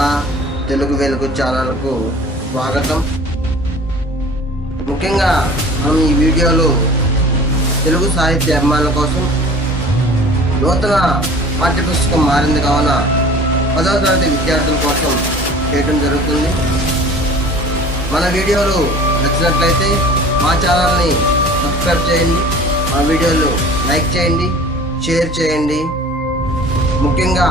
శివ తెలుగు వెలుగు ఛానల్కు స్వాగతం. ముఖ్యంగా మనం ఈ వీడియోలో తెలుగు సాహిత్య అభిమానుల కోసం నూతన పాఠ్యపుస్తకం మారింది కావున 10వ తరగతి విద్యార్థుల కోసం చేయడం జరుగుతుంది. మన వీడియోలు నచ్చినట్లయితే మా ఛానల్ని సబ్స్క్రైబ్ చేయండి, మా వీడియోలు లైక్ చేయండి, షేర్ చేయండి. ముఖ్యంగా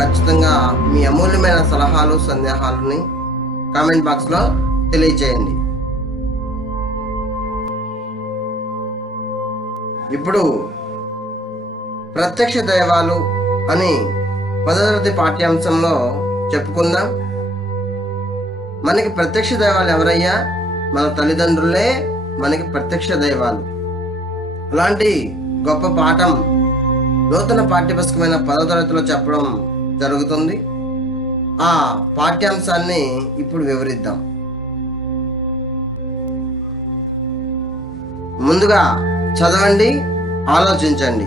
ఖచ్చితంగా మీ అమూల్యమైన సలహాలు సందేహాలని కామెంట్ బాక్స్లో తెలియచేయండి. ఇప్పుడు ప్రత్యక్ష దైవాలు అని 10వ తరగతి పాఠ్యాంశంలో చెప్పుకుందాం. మనకి ప్రత్యక్ష దైవాలు ఎవరయ్యా? మన తల్లిదండ్రులే మనకి ప్రత్యక్ష దైవాలు. అలాంటి గొప్ప పాఠం నూతన పాఠ్యపుస్తకమైన 10వ తరగతిలో చెప్పడం జరుగుతుంది. ఆ పాఠ్యాంశాన్ని ఇప్పుడు వివరిద్దాం. ముందుగా చదవండి, ఆలోచించండి.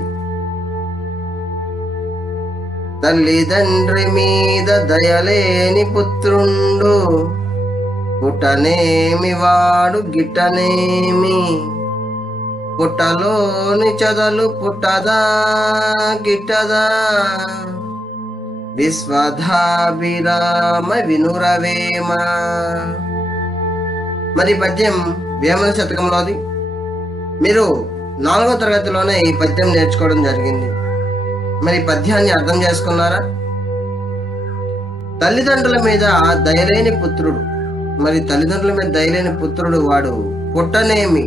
తల్లిదండ్రి మీద దయలేని పుత్రుండు, పుట్టనేమి వాడు గిట్టనేమి, పుట్టలోని చదలు పుట్టదా గిట్టదా, విశ్వధాభిరామ వినురవేమ. మరి పద్యం వేమన శతకంలోది. మీరు 4వ తరగతిలోనే ఈ పద్యం నేర్చుకోవడం జరిగింది. మరి పద్యాన్ని అర్థం చేసుకున్నారా? తల్లిదండ్రుల మీద దయలేని పుత్రుడు. మరి తల్లిదండ్రుల మీద దయలేని పుత్రుడు వాడు పుట్టనేమి,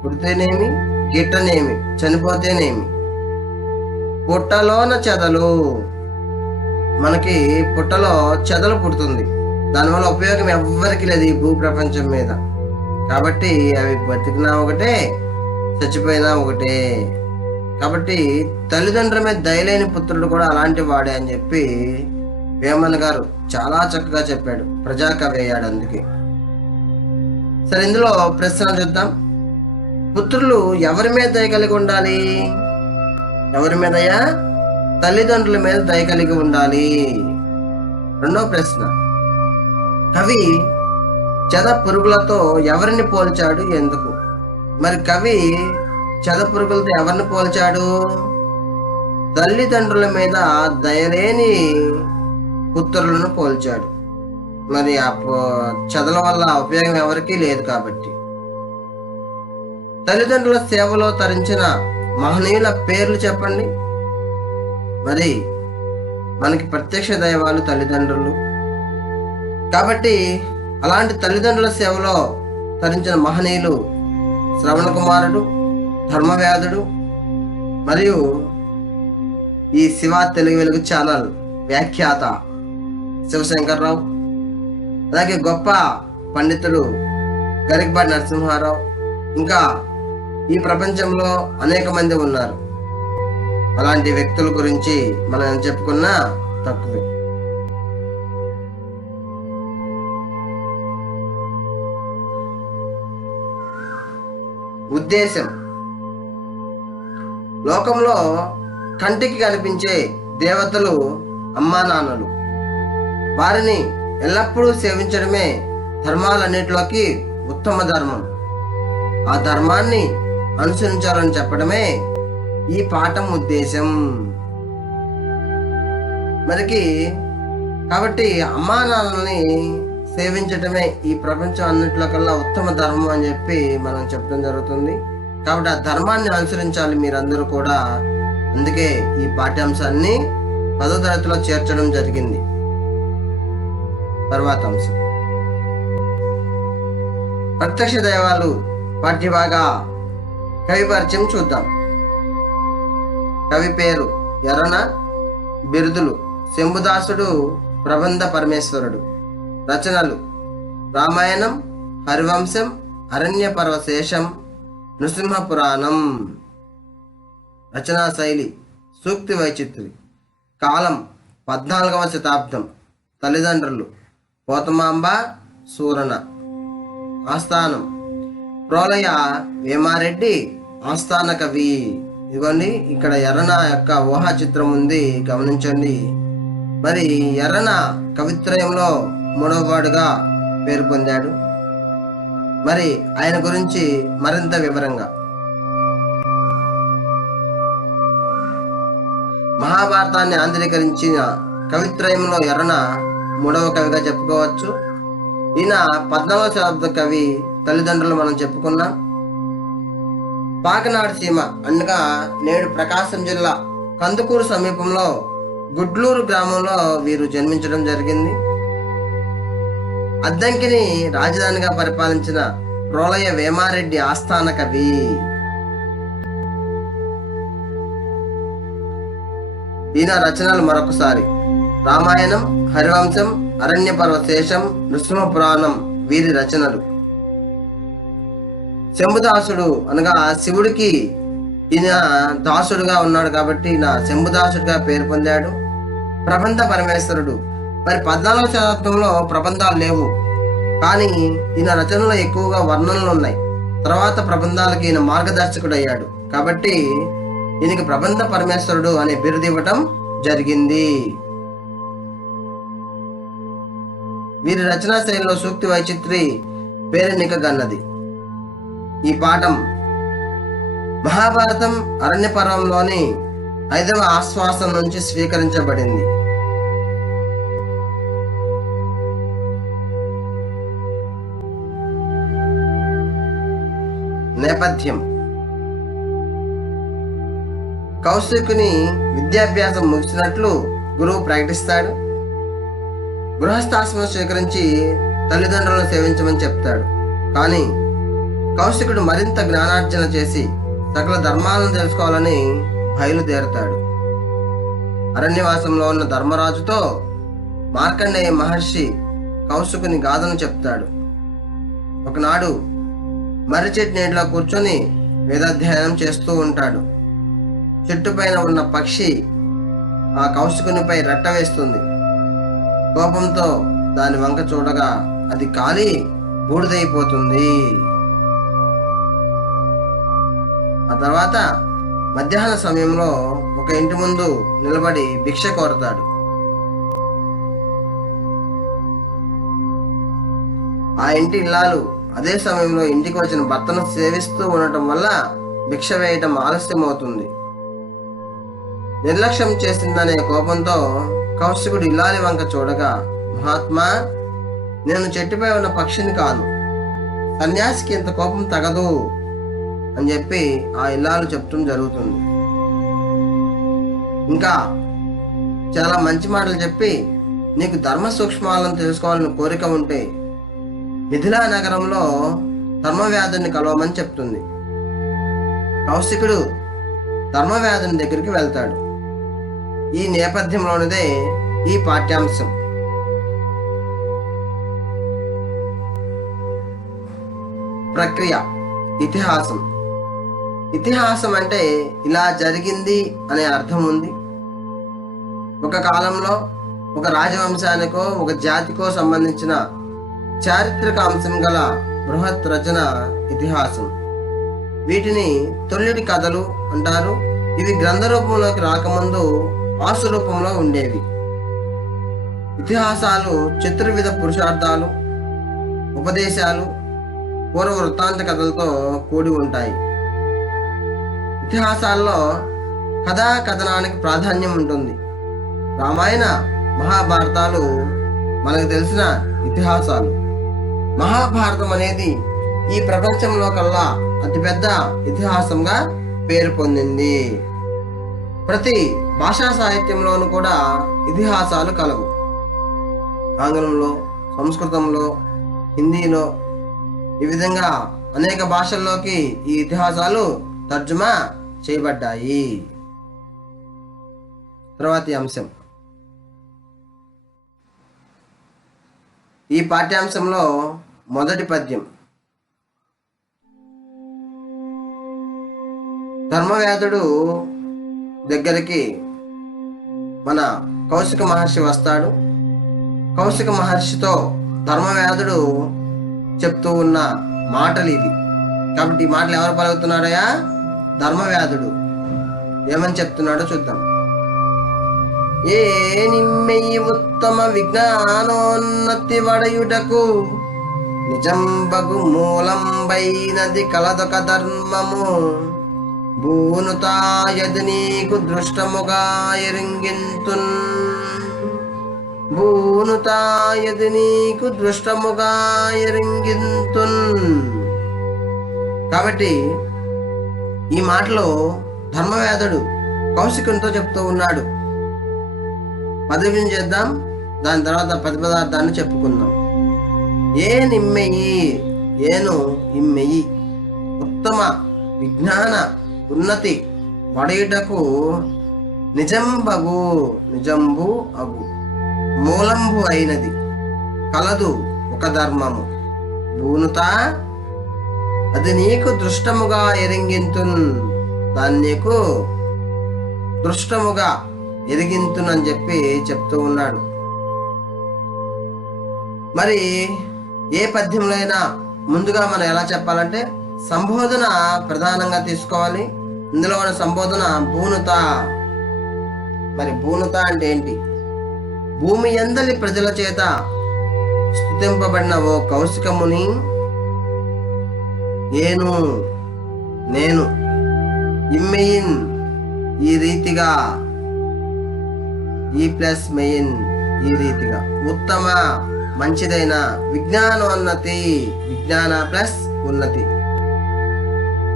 పుడితేనేమి, గిట్టనేమి, చనిపోతేనేమి. పుట్టలోన చెదలు, మనకి పుట్టలో చెదలు పుడుతుంది. దానివల్ల ఉపయోగం ఎవ్వరికి లేదు ఈ భూ ప్రపంచం మీద. కాబట్టి అవి బతికినా ఒకటే, చచ్చిపోయినా ఒకటే. కాబట్టి తల్లిదండ్రుల మీద దయలేని పుత్రుడు కూడా అలాంటి వాడే అని చెప్పి వేమన్న గారు చాలా చక్కగా చెప్పాడు. ప్రజాకవి అయ్యాడు అందుకే. సరే, ఇందులో ప్రశ్న చూద్దాం. పుత్రులు ఎవరి మీద దయ కలిగి ఉండాలి? ఎవరి మీదయ్యా? తల్లిదండ్రుల మీద దయ కలిగి ఉండాలి. రెండో ప్రశ్న, కవి చెద పురుగులతో ఎవరిని పోల్చాడు, ఎందుకు? మరి కవి చెద పురుగులతో ఎవరిని పోల్చాడు? తల్లిదండ్రుల మీద దయలేని పుత్రులను పోల్చాడు. మరి ఆ చెదల వల్ల ఉపయోగం ఎవరికీ లేదు కాబట్టి. తల్లిదండ్రుల సేవలో తరించిన మహనీయుల పేర్లు చెప్పండి. మరి మనకి ప్రత్యక్ష దైవాలు తల్లిదండ్రులు కాబట్టి అలాంటి తల్లిదండ్రుల సేవలో తరించిన మహనీయులు శ్రవణ కుమారుడు, ధర్మవ్యాధుడు, మరియు ఈ శివ తెలుగు వెలుగు ఛానల్ వ్యాఖ్యాత శివశంకర్రావు, అలాగే గొప్ప పండితుడు గరికపాటి నరసింహారావు, ఇంకా ఈ ప్రపంచంలో అనేక మంది ఉన్నారు. అలాంటి వ్యక్తుల గురించి మనం చెప్పుకున్నా తక్కువే. ఉద్దేశం: లోకంలో కంటికి కనిపించే దేవతలు అమ్మా నాన్నలు. వారిని ఎల్లప్పుడూ సేవించడమే ధర్మాలన్నిటిలోకి ఉత్తమ ధర్మం. ఆ ధర్మాన్ని అనుసరించాలని చెప్పడమే ఈ పాఠం ఉద్దేశం. మనకి కాబట్టి అమ్మా నాన్నల్ని సేవించటమే ఈ ప్రపంచం అన్నింటిలో కల్లా ఉత్తమ ధర్మం అని చెప్పి మనం చెప్పడం జరుగుతుంది. కాబట్టి ఆ ధర్మాన్ని అనుసరించాలి మీరందరూ కూడా. అందుకే ఈ పాఠ్యాంశాన్ని 10వ తరగతిలో చేర్చడం జరిగింది. తర్వాత అంశం ప్రత్యక్ష దైవాలు పాఠ్యభాగ కవి పరిచయం చూద్దాం. కవి పేరు ఎర్రన, బిరుదులు శంభుదాసుడు, ప్రబంధ పరమేశ్వరుడు. రచనలు రామాయణం, హరివంశం, అరణ్య పర్వశేషం, నృసింహ పురాణం. రచనా శైలి సూక్తి వైచిత్రి. కాలం 14వ శతాబ్దం. తల్లిదండ్రులు పోతమాంబ, సూరణ. ఆస్థానం ప్రోలయ వేమారెడ్డి, ఆస్థాన కవి. ఇదిగోండి, ఇక్కడ ఎర్రన యొక్క ఊహా చిత్రం ఉంది, గమనించండి. మరి ఎర్రన కవిత్రయంలో మూడవవాడుగా పేరు పొందాడు. మరి ఆయన గురించి మరింత వివరంగా మహాభారతాన్ని ఆంధ్రీకరించిన కవిత్రయంలో ఎర్రన మూడవ కవిగా చెప్పుకోవచ్చు. ఈయన 14వ శతాబ్ద కవి. తల్లిదండ్రులు మనం చెప్పుకున్నాం. పాకనాడు సీమ అనగా నేడు ప్రకాశం జిల్లా కందుకూరు సమీపంలో గుడ్లూరు గ్రామంలో వీరు జన్మించడం జరిగింది. అద్దంకిని రాజధానిగా పరిపాలించిన రోలయ్య వేమారెడ్డి ఆస్థాన కవి. ఈయన రచనలు మరొకసారి: రామాయణం, హరివంశం, అరణ్యపర్వ శేషం, నృసింహ పురాణం వీరి రచనలు. శంభుదాసుడు అనగా శివుడికి ఈయన దాసుడుగా ఉన్నాడు కాబట్టి ఈయన శంభుదాసుడిగా పేరు పొందాడు. ప్రబంధ పరమేశ్వరుడు. మరి 14వ శతాబ్దంలో ప్రబంధాలు లేవు, కానీ ఈయన రచనలో ఎక్కువగా వర్ణనలు ఉన్నాయి. తర్వాత ప్రబంధాలకి ఈయన మార్గదర్శకుడు అయ్యాడు కాబట్టి ఈయనకి ప్రబంధ పరమేశ్వరుడు అనే బిరుదు ఇవ్వటం జరిగింది. వీరి రచనా శైలిలో సూక్తి వైచిత్రి పేరెన్నికగన్నది. ఈ పాఠం మహాభారతం అరణ్య పర్వంలోని 5వ ఆశ్వాసం నుంచి స్వీకరించబడింది. నేపథ్యం: కౌశికుని విద్యాభ్యాసం ముగిసినట్లు గురువు ప్రకటిస్తాడు. గృహస్థాశ్రమం స్వీకరించి తల్లిదండ్రులను సేవించమని చెప్తాడు. కానీ కౌశికుడు మరింత జ్ఞానార్జన చేసి సకల ధర్మాలను తెలుసుకోవాలని బయలుదేరతాడు. అరణ్యవాసంలో ఉన్న ధర్మరాజుతో మార్కండేయ మహర్షి కౌశికుని గాథను చెప్తాడు. ఒకనాడు మర్రి చెట్టు నీటిలో కూర్చొని వేదాధ్యయనం చేస్తూ ఉంటాడు. చెట్టు పైన ఉన్న పక్షి ఆ కౌశికునిపై రెట్ట వేస్తుంది. కోపంతో దాని వంక చూడగా అది కాలి బూడిదైపోతుంది. ఆ తర్వాత మధ్యాహ్న సమయంలో ఒక ఇంటి ముందు నిలబడి భిక్ష కోరతాడు. ఆ ఇంటి ఇల్లాలు అదే సమయంలో ఇంటికి వచ్చిన భర్తను సేవిస్తూ ఉండటం వల్ల భిక్ష వేయటం ఆలస్యం అవుతుంది. నిర్లక్ష్యం చేసిందనే కోపంతో కౌశికుడు ఇల్లాలి వంక చూడగా, మహాత్మా, నేను చెట్టుపై ఉన్న పక్షిని కాను, సన్యాసికి ఇంత కోపం తగదు అని చెప్పి ఆ ఇల్లాలు చెప్తూ జరుగుతుంది. ఇంకా చాలా మంచి మాటలు చెప్పి, నీకు ధర్మ సూక్ష్మాలను తెలుసుకోవాలని కోరిక ఉంటే మిథిలా నగరంలో ధర్మవ్యాధుని కలవమని చెప్తుంది. కౌశికుడు ధర్మవ్యాధుని దగ్గరికి వెళ్తాడు. ఈ నేపథ్యంలోనిదే ఈ పాఠ్యాంశం. ప్రక్రియ: ఇతిహాసం. ఇతిహాసం అంటే ఇలా జరిగింది అనే అర్థం ఉంది. ఒక కాలంలో ఒక రాజవంశానికో ఒక జాతికో సంబంధించిన చారిత్రక అంశం గల బృహత్ రచన ఇతిహాసం. వీటిని తొలిటి కథలు అంటారు. ఇవి గ్రంథ రూపంలోకి రాకముందు ఆసు రూపంలో ఉండేవి. ఇతిహాసాలు చతుర్విధ పురుషార్థాలు, ఉపదేశాలు, పూర్వ వృత్తాంత కథలతో కూడి ఉంటాయి. ఇతిహాసాల్లో కథా కథనానికి ప్రాధాన్యం ఉంటుంది. రామాయణ మహాభారతాలు మనకు తెలిసిన ఇతిహాసాలు. మహాభారతం అనేది ఈ ప్రపంచంలో కల్లా అతిపెద్ద ఇతిహాసంగా పేరు పొందింది. ప్రతి భాషా సాహిత్యంలోనూ కూడా ఇతిహాసాలు కలవు. ఆంగ్లంలో, సంస్కృతంలో, హిందీలో, ఈ విధంగా అనేక భాషల్లోకి ఈ ఇతిహాసాలు తర్జుమా చేయబడ్డాయి. తర్వాతి అంశం. ఈ పాఠ్యాంశంలో మొదటి పద్యం. ధర్మవ్యాధుడు దగ్గరికి మన కౌశిక మహర్షి వస్తాడు. కౌశిక మహర్షితో ధర్మవ్యాధుడు చెప్తూ ఉన్న మాటలు ఇవి. కాబట్టి ఈ మాటలు ఎవరు పలుకుతున్నాడయా? ధర్మవ్యాధుడు. ఏమని చెప్తున్నాడో చూద్దాం. ఏ నిమ్మెయి ఉత్తమ విజ్ఞానోన్నతి వడయుటకు నిజంబగు మూలంబైనది కలదొక ధర్మము. భూనుతాయది నీకు దృష్టముగా ఎరింగింతున్. భూనుతాయది నీకు దృష్టముగా ఎరింగింతున్. కాబట్టి ఈ మాటలో ధర్మవేదుడు కౌశికునితో చెప్తూ ఉన్నాడు. పదవిని చేద్దాం, దాని తర్వాత ప్రతిపదార్థాన్ని చెప్పుకుందాం. ఏ నిమ్మెయి, ఏను ఇమ్మెయి ఉత్తమ విజ్ఞాన ఉన్నతి వడయుటకు నిజంబగు, నిజంబు అగు మూలంబు అయినది కలదు ఒక ధర్మము. భూనుత అది నీకు దృష్టముగా ఎరింగింతున్. దాన్ని నీకు దృష్టముగా ఎరిగింతునని చెప్పి చెప్తూ ఉన్నాడు. మరి ఏ పద్యంలో అయినా ముందుగా మనం ఎలా చెప్పాలంటే సంబోధన ప్రధానంగా తీసుకోవాలి. ఇందులో ఉన్న సంబోధన భూనుత. మరి భూనుత అంటే ఏంటి? భూమి యందలి ప్రజల చేత స్తుతింపబడిన ఓ కౌశికముని, ఏను నేను ఇమ్మెయిన్ ఈ రీతిగా, ఈ ప్లస్ మెయిన్ ఈ రీతిగా ఉత్తమ మంచిదైన విజ్ఞానోన్నతి, విజ్ఞాన ప్లస్ ఉన్నతి,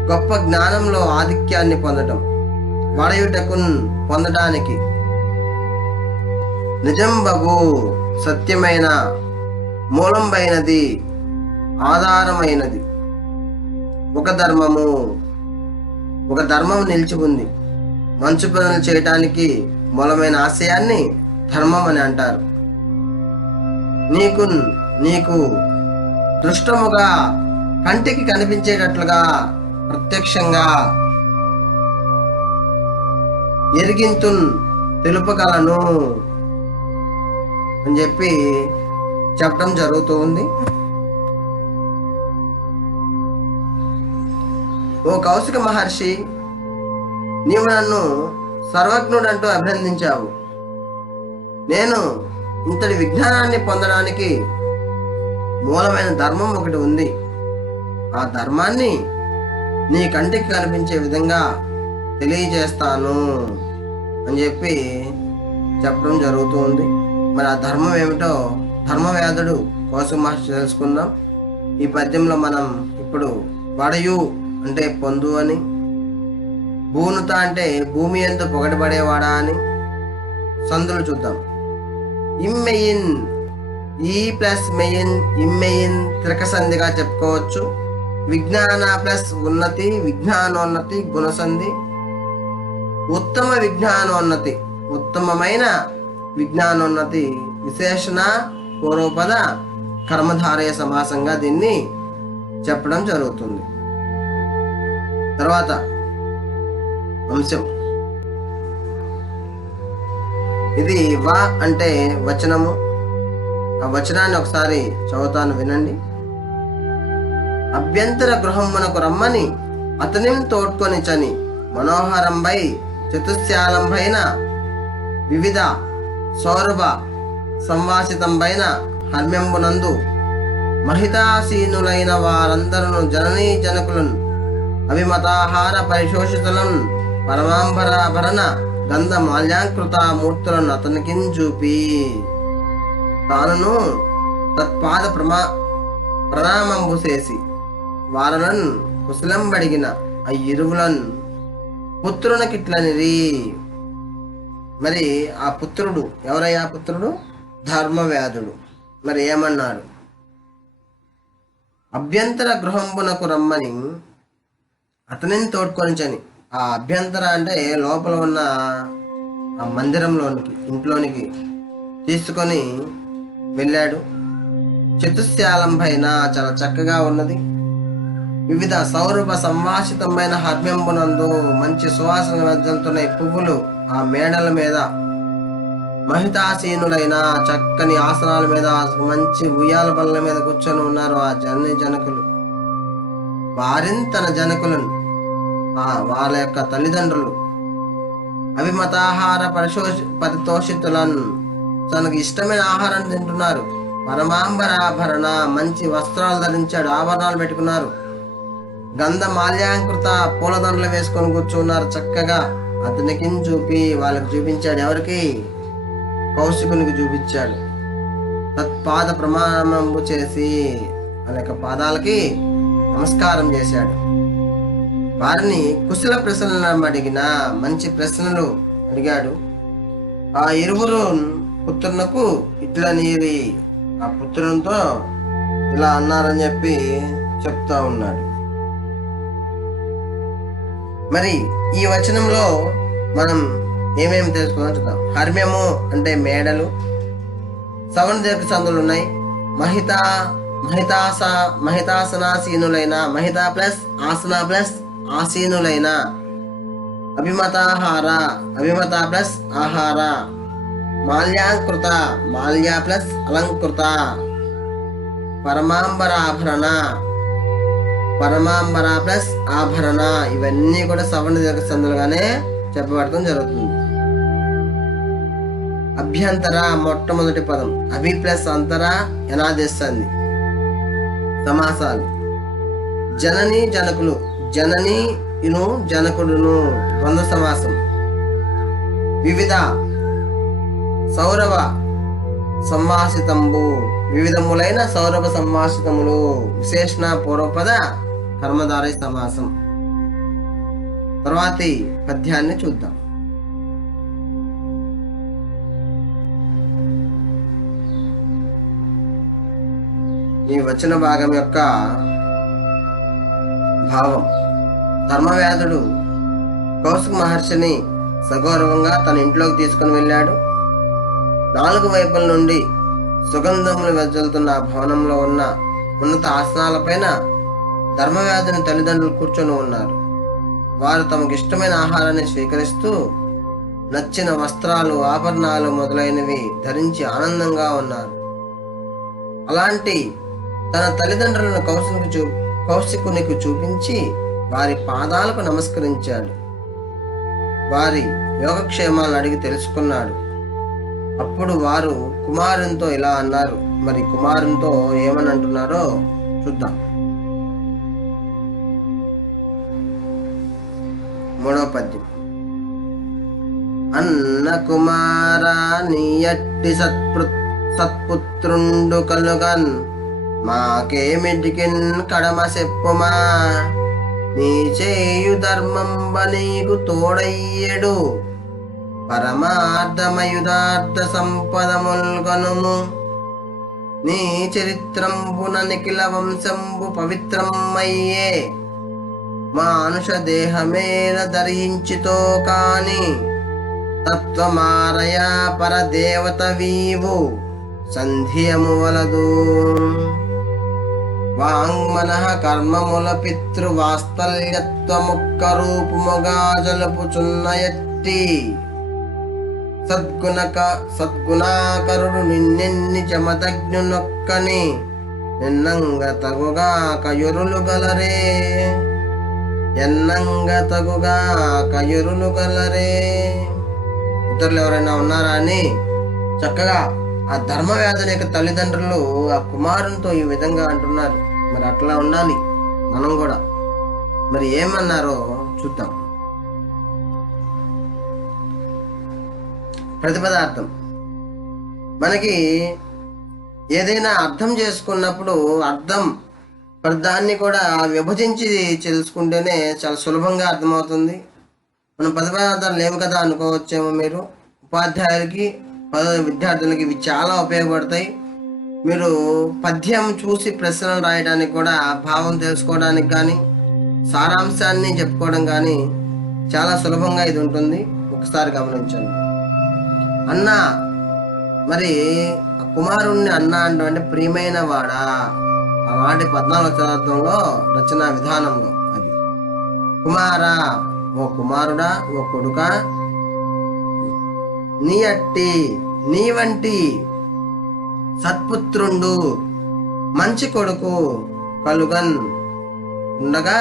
గొప్ప జ్ఞానంలో ఆధిక్యాన్ని పొందటం, వడయుటకున్ పొందటానికి నిజంబగు సత్యమైన మూలంబైనది ఆధారమైనది ఒక ధర్మము. ఒక ధర్మం నిలిచి ఉంది. మంచి పనులు చేయటానికి మూలమైన ఆశయాన్ని ధర్మం అని అంటారు. నీకు దృష్టముగా కంటికి కనిపించేటట్లుగా ప్రత్యక్షంగా ఎరిగింతున్ తెలుపగలను అని చెప్పి చెప్పడం జరుగుతూ ఉంది. ఓ కౌశిక మహర్షి, నీవు నన్ను సర్వజ్ఞుడంటూ అభినందించావు. నేను ఇంతటి విజ్ఞానాన్ని పొందడానికి మూలమైన ధర్మం ఒకటి ఉంది. ఆ ధర్మాన్ని నీ కంటికి కనిపించే విధంగా తెలియజేస్తాను అని చెప్పి చెప్పడం జరుగుతూ ఉంది. మరి ఆ ధర్మం ఏమిటో ధర్మవేదుడు కౌశిక మహర్షి తెలుసుకుందాం. ఈ పద్యంలో మనం ఇప్పుడు వడయు అంటే పొందు అని, భూనుత అంటే భూమి యందు పొగడబడేవాడా అని సందులు చూద్దాం. ఇమ్మెయిన్, ఈ ప్లస్ మెయిన్, ఇమ్మెయిన్ త్రికసంధిగా చెప్పుకోవచ్చు. విజ్ఞాన ప్లస్ ఉన్నతి, విజ్ఞానోన్నతి గుణసంధి. ఉత్తమ విజ్ఞానోన్నతి, ఉత్తమమైన విజ్ఞానోన్నతి విశేషణ పూర్వపద కర్మధారయ సమాసంగా దీన్ని చెప్పడం జరుగుతుంది. తర్వాత అంశం, ఇది వా అంటే వచనము. ఆ వచనాన్ని ఒకసారి చదువుతాను, వినండి. అభ్యంతర గృహమునకు రమ్మని అతనిం తోడ్కొని చని మనోహరంబై చతుశ్శాలంబైన వివిధ సౌరభ సంవాసితంబైన హర్మ్యంబునందు మహితాసీనులైన వారందరూ జననీ జనకులను అభిమతాహార పరిశోషితులను పరమాంబరాభరణ గంధ మాల్యాంకృత మూర్తులను అతనికిన్ చూపి తానును తత్పాద ప్రణామంబు చేసి వారనన్ కుశలంబడిగిన ఆ ఇరువులన్ పుత్రునకిట్లనిరి. మరి ఆ పుత్రుడు ఎవరయ్యా? పుత్రుడు ధర్మవేదుడు. మరి ఏమన్నాడు? అభ్యంతర గృహంబునకు రమ్మని అతనిని తోడ్కొనిచని. ఆ అభ్యంతర అంటే లోపల ఉన్న ఆ మందిరంలోనికి, ఇంట్లోనికి తీసుకొని వెళ్ళాడు. చతుశ్శాలంపైన చాలా చక్కగా ఉన్నది. వివిధ సౌరభ సంవాసితమైన హర్మ్యంబునందు మంచి సువాసన వెదజల్లుతున్న పువ్వులు ఆ మేడల మీద, మహితాసీనులైన చక్కని ఆసనాల మీద, మంచి ఉయ్యాల బల్ల మీద కూర్చొని ఉన్నారు ఆ జనకులు. వారిని తన జనకులను, వాళ్ళ యొక్క తల్లిదండ్రులు అభిమతాహార పరితోషితులన్, తనకు ఇష్టమైన ఆహారం తింటున్నారు. పరమాంబరాభరణ, మంచి వస్త్రాలు ధరించాడు, ఆభరణాలు పెట్టుకున్నారు. గంధ మాల్యాంకృత, పూలదండలు వేసుకొని కూర్చున్నారు చక్కగా. అతనికి చూపి వాళ్ళకి చూపించాడు. ఎవరికి? కౌశికునికి చూపించాడు. తత్పాద ప్రమాణము చేసి వాళ్ళ యొక్క పాదాలకి నమస్కారం చేశాడు. వారిని కుశల ప్రశ్నలు అడిగిన మంచి ప్రశ్నలు అడిగాడు. ఆ ఇరువురు పుత్రునకు ఇట్లా నీరి, ఆ పుత్రునితో ఇలా అన్నారని చెప్పి చెప్తా ఉన్నాడు. మరి ఈ వచనంలో మనం ఏమేమి తెలుసుకుందాం చూద్దాం. హర్మ్యము అంటే మేడలు, సవర్ణ దీర్ఘ సందులు ఉన్నాయి. మహితాసనాసీనులైన, మహిత ప్లస్ ఆసన ప్లస్ ఆసీనులైన. అభిమతాహార, అభిమత ప్లస్ ఆహార. మాల్యాంకృత, మాల్య ప్లస్ అలంకృత. పరమాంబరాభరణ, పరమాంబర ప్లస్ ఆభరణ. ఇవన్నీ కూడా సవర్ణ దీర్ఘ సందులుగానే చెప్పబడటం జరుగుతుంది. అభ్యంతర మొట్టమొదటి పదం. అభి ప్లస్ అంతర యనాదేశాన్ని. సమాసాలు. జనని జనకులు, జనని ఇను జనకుడును ద్వంద్వ సమాసం. వివిధ సౌరవ సంవాసితంబు, వివిధములైన సౌరభ సంవాసితములు. విశేషణ పూర్వపద కర్మధారయ సమాసం. తర్వాతి పద్యాన్ని చూద్దాం. ఈ వచన భాగం యొక్క భావం. ధర్మవ్యాధుడు కౌశిక మహర్షిని సగౌరవంగా తన ఇంట్లోకి తీసుకుని వెళ్ళాడు. 4 వైపుల నుండి సుగంధములు వెదజల్లుతున్న ఆ భవనంలో ఉన్న ఉన్నత ఆసనాలపైన ధర్మవ్యాధుని తల్లిదండ్రులు కూర్చొని ఉన్నారు. వారు తమకు ఇష్టమైన ఆహారాన్ని స్వీకరిస్తూ నచ్చిన వస్త్రాలు, ఆభరణాలు మొదలైనవి ధరించి ఆనందంగా ఉన్నారు. అలాంటి తన తల్లిదండ్రులను కౌశికునికి చూపించి వారి పాదాలకు నమస్కరించాడు. వారి యోగక్షేమాలను అడిగి తెలుసుకున్నాడు. అప్పుడు వారు కుమారునితో ఇలా అన్నారు. మరి కుమారునితో ఏమని అంటున్నారో చూద్దాం. 3వ పద్యం. అన్న కుమారా నీయట్టి సత్పుత్రుండు కలుగన్, మాకేమిటికిన్ కడమ చెప్పుమా. నీ చేయు ధర్మంబ నీకు తోడయ్యడు, పరమార్థమయుదార్థ సంపదముల్గనుము. నీ చరిత్రంబున నిఖిల వంశంబు పవిత్రమయ్యే, మానుష దేహమేన ధరించితో కాని. తత్వమారయా పరదేవత వీవు, సంధ్యము వలదు. వాంగ్మనః కర్మముల పితృవాస్తల్యత్వముక్క రూపుముగా జలుపుచున్నయట్టి. సద్గుణాకరుడు నిన్నెన్ని చమతజ్ఞునొక్కని, నిన్నంగ తగుగా కయురులు గలరే. ఎన్నంగ తగుగా కయురులు గలరే. ఇతరులు ఎవరైనా ఉన్నారా అని చక్కగా ఆ ధర్మవ్యాధుని యొక్క తల్లిదండ్రులు ఆ కుమారునితో ఈ విధంగా అంటున్నారు. మరి అట్లా ఉండాలి మనం కూడా. మరి ఏమన్నారో చూద్దాం. ప్రతిపదార్థం. మనకి ఏదైనా అర్థం చేసుకున్నప్పుడు అర్థాన్ని కూడా విభజించి తెలుసుకుంటేనే చాలా సులభంగా అర్థమవుతుంది. మనం ప్రతిపదార్థాలు లేవు కదా అనుకోవచ్చేమో మీరు. ఉపాధ్యాయులకి విద్యార్థులకి ఇవి చాలా ఉపయోగపడతాయి. మీరు పద్యం చూసి ప్రశ్నలు రాయడానికి కూడా, భావం తెలుసుకోవడానికి కానీ, సారాంశాన్ని చెప్పుకోవడం కానీ చాలా సులభంగా ఇది ఉంటుంది. ఒకసారి గమనించండి. అన్న, మరి కుమారుణ్ణి అన్న అంటే ప్రియమైన వాడా. ఆనాటి 14వ శతాబ్దంలో రచనా విధానంలో అది. కుమారా, ఓ కుమారుడా, ఓ కొడుకా. నీ అట్టి, నీ వంటి సత్పుత్రుండు, మంచి కొడుకు కలుగన్ ఉండగా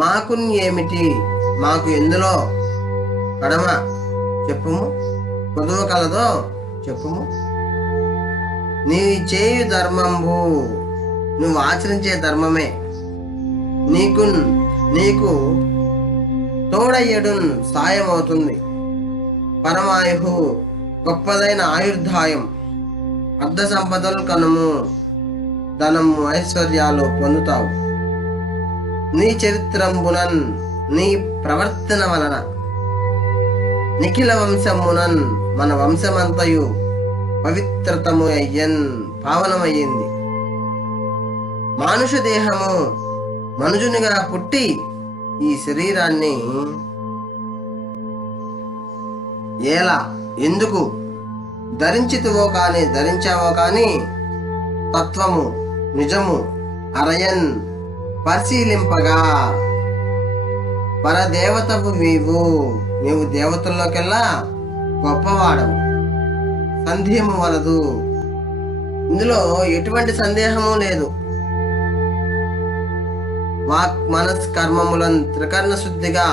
మాకు ఏమిటి, మాకు ఎందులో కడమ చెప్పుము, కొదువ కలదో చెప్పుము. నీ చేయు ధర్మంబు, నువ్వు ఆచరించే ధర్మమే నీకు తోడయ్యడున్ సాయం అవుతుంది. పరమాయు, గొప్పదైన ఆయుర్దాయం, అర్ధ సంపదలు కనుము, ధనము ఐశ్వర్యాలు పొందుతావు. నీ చరిత్రంబునన్, నీ ప్రవర్తన వలన నిఖిల వంశమునన్, మన వంశమంతయు పవిత్రతము అయ్యన్, పావనమయ్యింది. మానుష దేహము, మనుజునిగా పుట్టి ఈ శరీరాన్ని ఎలా ఎందుకు ధరించితివో కాని ధరించావో కాని తత్వము నిజము అరయన్ పరిశీలింపగా, పరదేవతవు నీవు దేవతల్లోకెల్లా గొప్పవాడవు. సందేహము వలదు, ఇందులో ఎటువంటి సందేహము లేదు. వాక్ మనస్ కర్మములను త్రికరణ శుద్ధిగా,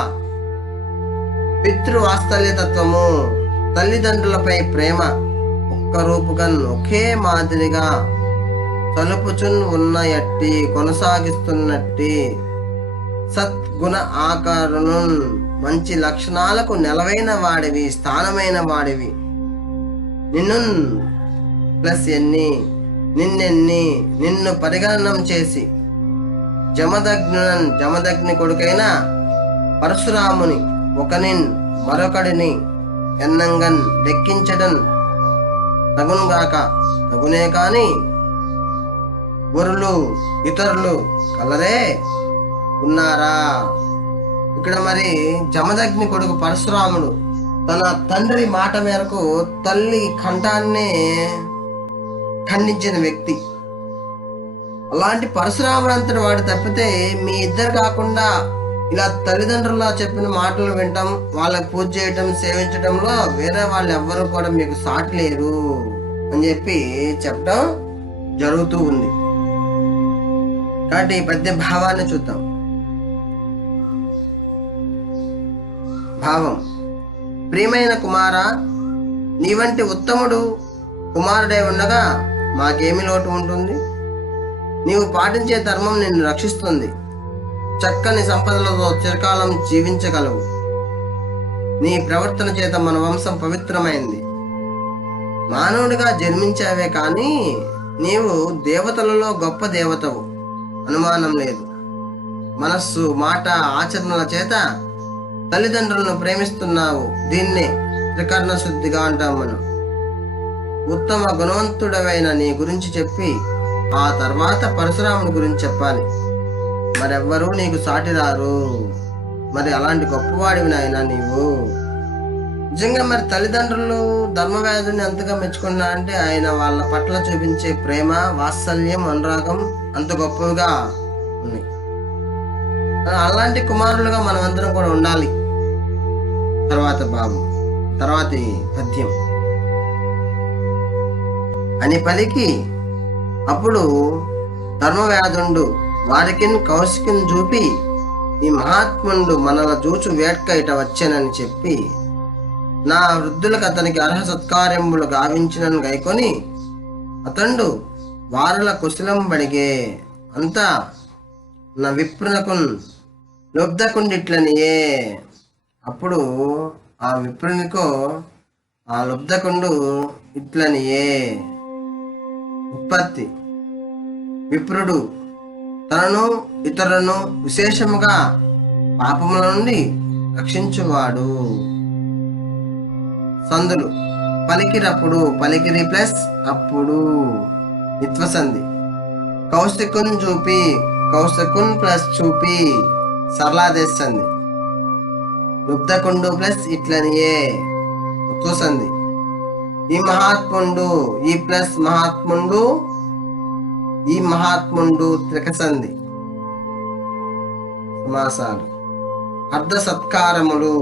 పితృవాత్సల్య తత్వము, తల్లిదండ్రులపై ప్రేమ, ఒక్క రూపుకన్ ఒకే మాదిరిగా తలుపుచున్ ఉన్నయట్టి కొనసాగిస్తున్నట్టి సద్గుణ ఆకారును, మంచి లక్షణాలకు నెలవైన వాడివి, స్థానమైన వాడివి. నిన్ను ప్లస్ నిన్ను పరిగణనం చేసి జమదగ్ని కొడుకైన పరశురాముని ఒకనిన్ మరొకడిని ఎన్నంగన్ లెక్కించడం తగునే కాని వరులు ఇతరులు కలరే ఉన్నారా? ఇక్కడ మరి జమదగ్ని కొడుకు పరశురాముడు తన తండ్రి మాట మేరకు తల్లి కంఠాన్నే ఖండించిన వ్యక్తి. అలాంటి పరశురాముడు అంతటి వాడు తప్పితే మీ ఇద్దరు కాకుండా ఇలా తల్లిదండ్రుల చెప్పిన మాటలు వినటం, వాళ్ళకి పూజ చేయటం, సేవించడంలో వేరే వాళ్ళు ఎవ్వరూ కూడా మీకు సాటి లేరు అని చెప్పి చెప్పడం జరుగుతూ ఉంది. కాబట్టి ఈ పద్య భావాన్ని చూద్దాం. భావం: ప్రియమైన కుమారా, నీ వంటి ఉత్తముడు కుమారుడై ఉండగా మాకేమి లోటు ఉంటుంది? నీవు పాటించే ధర్మం నిన్ను రక్షిస్తుంది. చక్కని సంపదలతో చిరకాలం జీవించగలవు. నీ ప్రవర్తన చేత మన వంశం పవిత్రమైంది. మానవుడిగా జన్మించావే కానీ నీవు దేవతలలో గొప్ప దేవతవు, అనుమానం లేదు. మనస్సు, మాట, ఆచరణల చేత తల్లిదండ్రులను ప్రేమిస్తున్నావు. దీన్నే త్రికరణ శుద్ధిగా అంటాం మనం. ఉత్తమ గుణవంతుడవైన నీ గురించి చెప్పి ఆ తర్వాత పరశురాముడి గురించి చెప్పాలి. మరెవ్వరూ నీకు సాటి రారు. మరి అలాంటి గొప్పవాడివి నాయనా నీవు. నిజంగా మరి తల్లిదండ్రులు ధర్మవ్యాధుని అంతగా మెచ్చుకున్నారంటే ఆయన వాళ్ళ పట్ల చూపించే ప్రేమ, వాత్సల్యం, అనురాగం అంత గొప్పగా ఉన్నాయి. అలాంటి కుమారులుగా మనమందరం కూడా ఉండాలి. తర్వాతి పద్యం అని పలికి అప్పుడు ధర్మవ్యాధుండు వారికి కౌశికిని చూపి, ఈ మహాత్ముండు మనల జూచు వేట్క ఇట వచ్చానని చెప్పి నా వృద్ధులకు అతనికి అర్హ సత్కార్యములు గావించినను గైకొని అతండు వారుల కుశలం బడిగే అంతా నా విప్రునకున్ లబ్ధకుండిట్లనియే. అప్పుడు ఆ విప్రునికో ఆ లబ్ధకుండు ఇట్లనియే. ఉత్పత్తి: విప్రుడు తనను ఇతరులను విశేషముగా పాపముల నుండి రక్షించువాడు. సందులు: పలికిరప్పుడు, పలికిరి ప్లస్ అప్పుడు, నిత్వసంధి. కౌశికున్ చూపి, కౌశకున్ ప్లస్ చూపి, సరళాదేశ సంధి. లుబ్ధకుండు ప్లస్ ఇట్లనియే, ఉత్వసంధి. ఈ మహాత్ముండు, ఈ ప్లస్ మహాత్ముండు, ఈ మహాత్ముండు త్రికసంధి. సమాసాలు: అర్ధ సత్కారములు,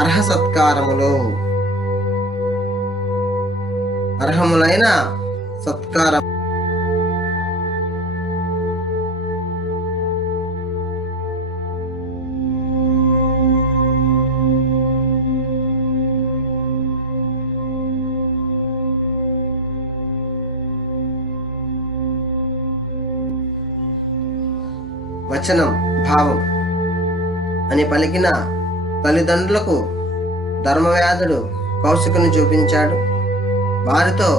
అర్హ సత్కారములు, అర్హములైన సత్కారం. వచనం భావం అని పలికిన తల్లిదండ్రులకు ధర్మవ్యాధుడు కౌశికుని చూపించాడు. వారితో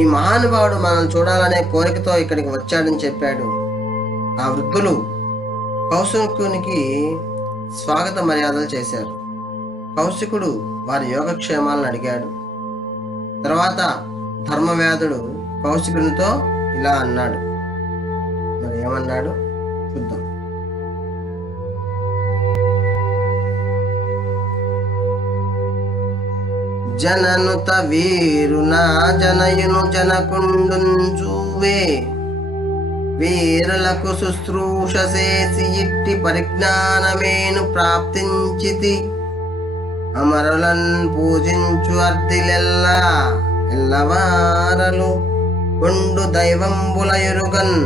ఈ మహానుభావుడు మనం చూడాలనే కోరికతో ఇక్కడికి వచ్చాడని చెప్పాడు. ఆ వృద్ధులు కౌశికునికి స్వాగత మర్యాదలు చేశారు. కౌశికుడు వారి యోగక్షేమాలను అడిగాడు. తర్వాత ధర్మవ్యాధుడు కౌశికునితో ఇలా అన్నాడు. మరి ఏమన్నాడు చూద్దాం. జననుత వీరునా జనయును జనకుండుంజువే వీరులకు శుశ్రూష చేసి ఇట్టి పరిజ్ఞానమేను ప్రాప్తించితి అమరులన్ పూజించు అర్దిలెల్లా ఎల్లవారలు కొండు దైవంబుల ఎరుగన్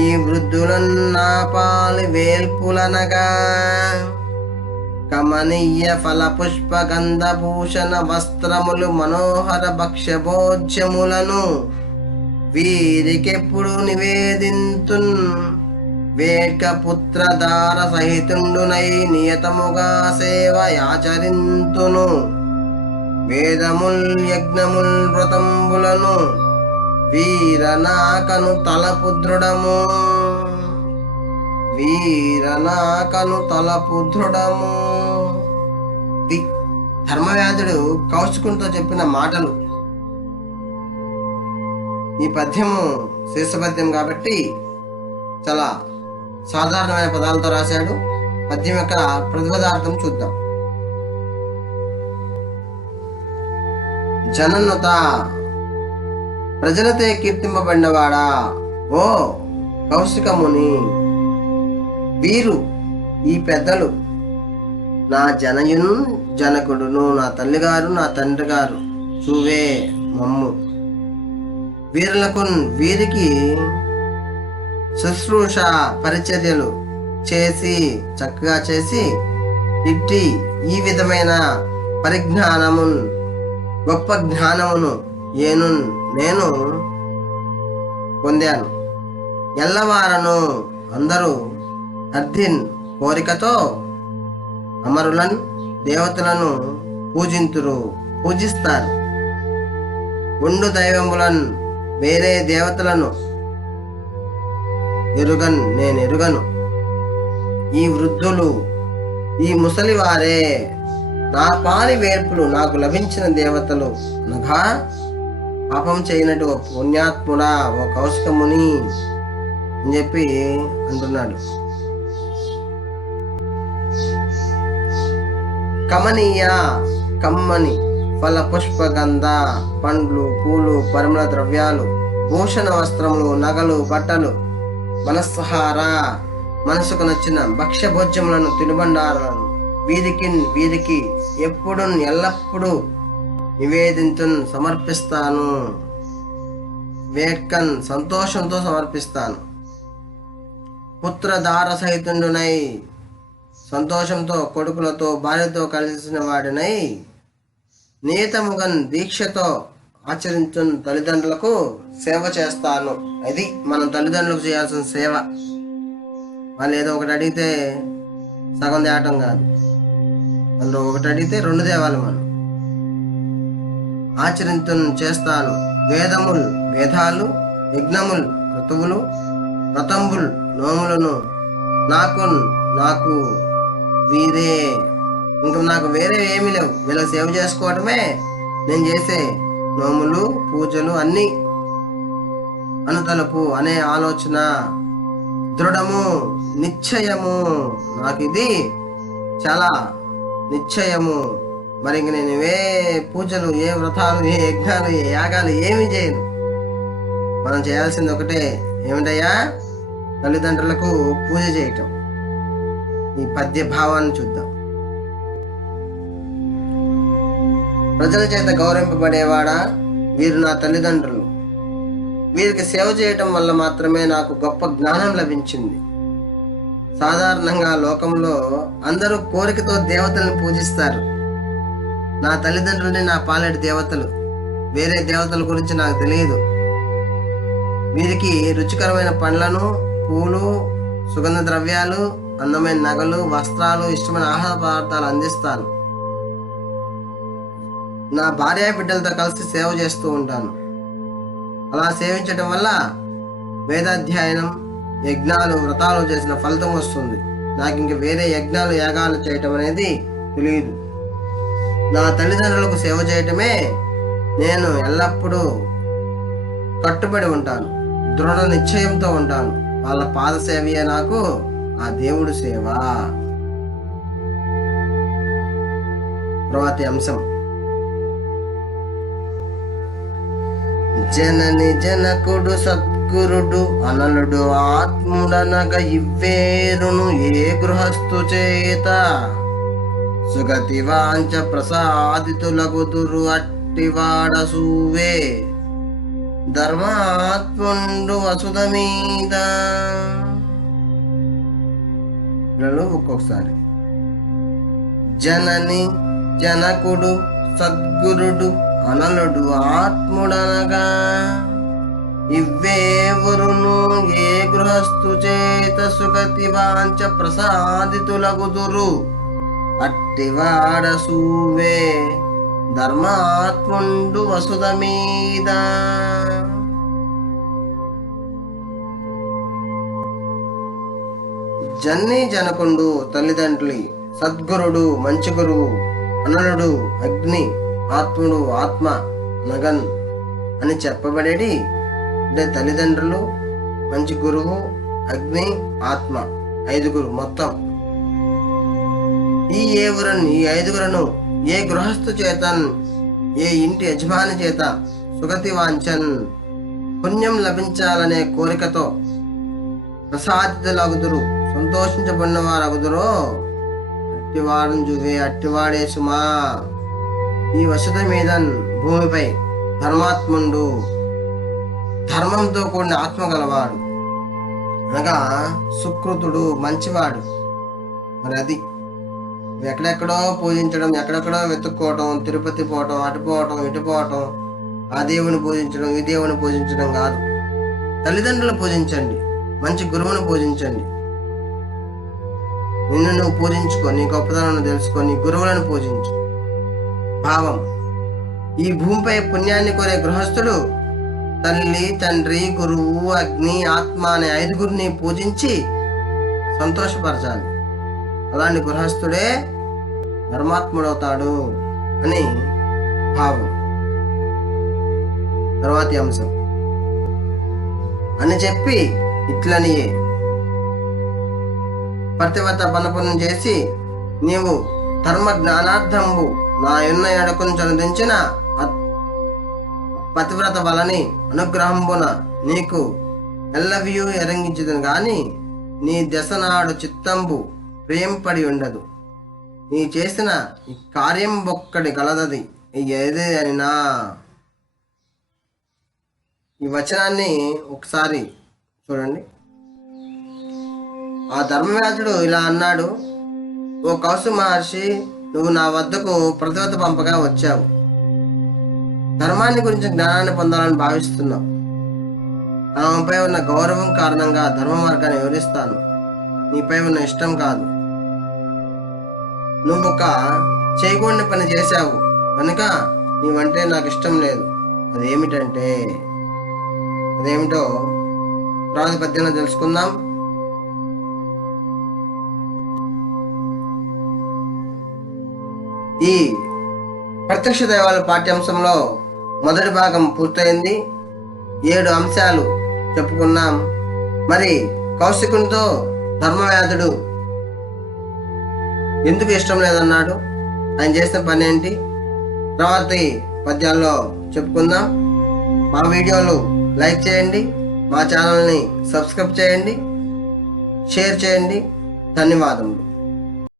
ఈ వృద్ధులన్ నా పాలి వేల్పులనగా కమనీయ ఫల పుష్ప గంధభూషణ వస్త్రములు మనోహర భక్ష్యభోజ్యములను వీరికెప్పుడు నివేదింతున్ వేక పుత్రధార సహితుండునై నియతముగా సేవ యాచరింతును వేదముల్ యజ్ఞముల్ వ్రతంబులను వీరనాకను తలపు దృఢము వీరనాకను తలపు దృఢము. ధర్మవ్యాధుడు కౌశికునితో చెప్పిన మాటలు. ఈ పద్యము శీర్షపద్యం కాబట్టి చాలా సాధారణమైన పదాలతో రాశాడు. పద్యం యొక్క ప్రతిపదార్థం చూద్దాం. జననుత ప్రజలతో కీర్తింపబడినవాడా ఓ కౌశికముని, వీరు ఈ పెద్దలు నా జనయును జనకుడును, నా తల్లిగారు నా తండ్రి గారు చూవే మమ్ము. వీరులకు వీరికి శుశ్రూష పరిచర్యలు చేసి చక్కగా చేసి ఇట్టి ఈ విధమైన పరిజ్ఞానమున్ గొప్ప జ్ఞానమును నేను పొందాను. ఎల్లవారను అందరూ అర్ధిన్ కోరికతో అమరులన్ దేవతలను పూజిస్తారు. ఉండు దైవములన్ వేరే దేవతలను నేనెరుగను. ఈ వృద్ధులు ఈ ముసలివారే నా పాలి వేర్పులు నాకు లభించిన దేవతలు అనగా పాపం చేయనట్టు ఓ పుణ్యాత్ముడా ఓ కౌశికముని అని చెప్పి అంటున్నాడు. కమనీయ కమ్మని ఫల పుష్ప గంధ పండ్లు పూలు పరిమళ ద్రవ్యాలు భూషణ వస్త్రములు నగలు బట్టలు మనస్సహార మనసుకు నచ్చిన భక్ష్య భోజ్యములను తినుబండారాలను వీరికి ఎప్పుడు ఎల్లప్పుడూ నివేదించున్ సమర్పిస్తాను. వేక్కన్ సంతోషంతో సమర్పిస్తాను. పుత్రధార సహితుండునై సంతోషంతో కొడుకులతో భార్యతో కలిసిన వాడినై నియతముగన్ దీక్షతో ఆచరించున్ తల్లిదండ్రులకు సేవ చేస్తాను. అది మనం తల్లిదండ్రులకు చేయాల్సిన సేవ. వాళ్ళు ఏదో ఒకటి అడిగితే సగం తేవటం కాదు, అందులో ఒకటి అడిగితే రెండు తేవాలి. మనం ఆచరించున్ చేస్తాను. వేదాలు యజ్ఞములు వ్రతంబుల్ నోములను నాకు వీరే ఇంకా నాకు వేరే ఏమీ లేవు. వీళ్ళకి సేవ చేసుకోవటమే నేను చేసే నోములు పూజలు అన్నీ. అనుతలపు అనే ఆలోచన దృఢము నిశ్చయము. నాకు ఇది చాలా నిశ్చయము. మరి ఇంక నేను ఏ పూజలు ఏ వ్రతాలు ఏ యజ్ఞాలు ఏ యాగాలు ఏమి చేయను. మనం చేయాల్సింది ఒకటే, ఏమిటయ్యా? తల్లిదండ్రులకు పూజ చేయటం. ఈ పద్య భావాన్ని చూద్దాం. ప్రజల చేత గౌరవింపబడేవాడా, వీరు నా తల్లిదండ్రులు. వీరికి సేవ చేయటం వల్ల మాత్రమే నాకు గొప్ప జ్ఞానం లభించింది. సాధారణంగా లోకంలో అందరూ కోరికతో దేవతలను పూజిస్తారు. నా తల్లిదండ్రులని నా పాలెటి దేవతలు. వేరే దేవతల గురించి నాకు తెలియదు. వీరికి రుచికరమైన పండ్లను పూలు సుగంధ ద్రవ్యాలు, అందమైన నగలు, వస్త్రాలు, ఇష్టమైన ఆహార పదార్థాలు అందిస్తాను. నా భార్య బిడ్డలతో కలిసి సేవ చేస్తూ ఉంటాను. అలా సేవించడం వల్ల వేదాధ్యయనం, యజ్ఞాలు, వ్రతాలు చేసిన ఫలితం వస్తుంది. నాకు ఇంక వేరే యజ్ఞాలు, యాగాలు చేయటం అనేది తెలియదు. నా తల్లిదండ్రులకు సేవ చేయటమే నేను ఎల్లప్పుడూ కట్టుబడి ఉంటాను. దృఢ నిశ్చయంతో ఉంటాను. వాళ్ళ పాద సేవయే నాకు ఆ దేవుడు సేవ. తర్వాతి అంశం, జనని జనకుడు సద్గురుడు అనలుడు ఆత్ముడనగ ఇవ్వేరును ఏ గృహస్థు చేత సుగతి వాంచ ప్రసాదితులగుదురు అట్టివాడసూవే ధర్మాత్ముండు వసుధ మీద. ఒక్కొక్కసారి జనని జనకుడు సద్గురుడు అనలుడు ఆత్ముడనగా ఇవ్వేవరును ఏ గృహస్థు చేత సుగతి వాంచ ప్రసాదితులగుదురు అట్టివాడసూవే ధర్మాత్ముండు వసుధ మీద. జన్ని జనకుండు తల్లిదండ్రులు, సద్గురుడు మంచి గురువు, అనలుడు అగ్ని, ఆత్ముడు ఆత్మ, నగన్ అని చెప్పబడేది అంటే తల్లిదండ్రులు, మంచి గురువు, అగ్ని, ఆత్మ, ఐదుగురు మొత్తం. ఈ ఐదుగురును ఏ గృహస్థు చేతన్, ఏ ఇంటి యజమాని చేత సుగతి వాంఛన్ పుణ్యం లభించాలనే కోరికతో ప్రసాదితులగుదురు, సంతోషించబడిన వారగుదురో అట్టివాడును జువే అట్టివాడే సుమా. ఈ వసుధ మీద భూమిపై ధర్మాత్ముండు, ధర్మంతో కూడిన ఆత్మ గలవాడు, అనగా సుకృతుడు, మంచివాడు. మరి అది ఎక్కడెక్కడో పూజించడం, ఎక్కడెక్కడో వెతుక్కోవటం, తిరుపతి పోవటం, అటు పోవటం, ఇటు పోవటం, ఆ దేవుని పూజించడం, ఈ దేవుని పూజించడం కాదు. తల్లిదండ్రులు పూజించండి, మంచి గురువును పూజించండి, నిన్ను నువ్వు పూజించుకో, నీ గొప్పతనాన్ని తెలుసుకో, నీ గురువులను పూజించు. భావం, ఈ భూమిపై పుణ్యాన్ని కోరే గృహస్థుడు తల్లి, తండ్రి, గురువు, అగ్ని, ఆత్మ అనే ఐదుగురిని పూజించి సంతోషపరచాలి. అలాంటి గృహస్థుడే ధర్మాత్ముడవుతాడు అని భావం. తర్వాతి అంశం, అని చెప్పి ఇట్లనియే పతివ్రత పనపనం చేసి నీవు ధర్మ జ్ఞానార్థంబు నా యున్న ఎడకును చనుదించిన పతివ్రత వలని అనుగ్రహంబున నీకు ఎల్లవియు ఎరంగించదును గాని నీ దశనాడు చిత్తంబు ప్రేంపడి ఉండదు. నీ చేసిన ఈ కార్యం ఒక్కడి కలదది ఏదే అయినా. ఈ వచనాన్ని ఒకసారి చూడండి. ఆ ధర్మవ్యాసుడు ఇలా అన్నాడు, ఓ కౌసు మహర్షి, నువ్వు నా వద్దకు ప్రతివ్రత పంపగా వచ్చావు. ధర్మాన్ని గురించి జ్ఞానాన్ని పొందాలని భావిస్తున్నావు. ఆమెపై ఉన్న గౌరవం కారణంగా ధర్మ మార్గాన్ని వివరిస్తాను. నీపై ఉన్న ఇష్టం కాదు. నువ్వు ఒక చేయకూడని పని చేశావు కనుక నీవంటే నాకు ఇష్టం లేదు. అదేమిటో ప్రాతిపద్యంలో తెలుసుకుందాం. ఈ ప్రత్యక్ష దైవాల పాఠ్యాంశంలో మొదటి భాగం పూర్తయింది. 7 అంశాలు చెప్పుకున్నాం. మరి కౌశికునితో ధర్మవ్యాధుడు ఎందుకు ఇష్టం లేదన్నాడు, ఆయన చేసిన పని ఏంటి, తర్వాతి పద్యాల్లో చెప్పుకుందాం. మా వీడియోలు లైక్ చేయండి, మా ఛానల్ని సబ్స్క్రైబ్ చేయండి, షేర్ చేయండి. ధన్యవాదములు.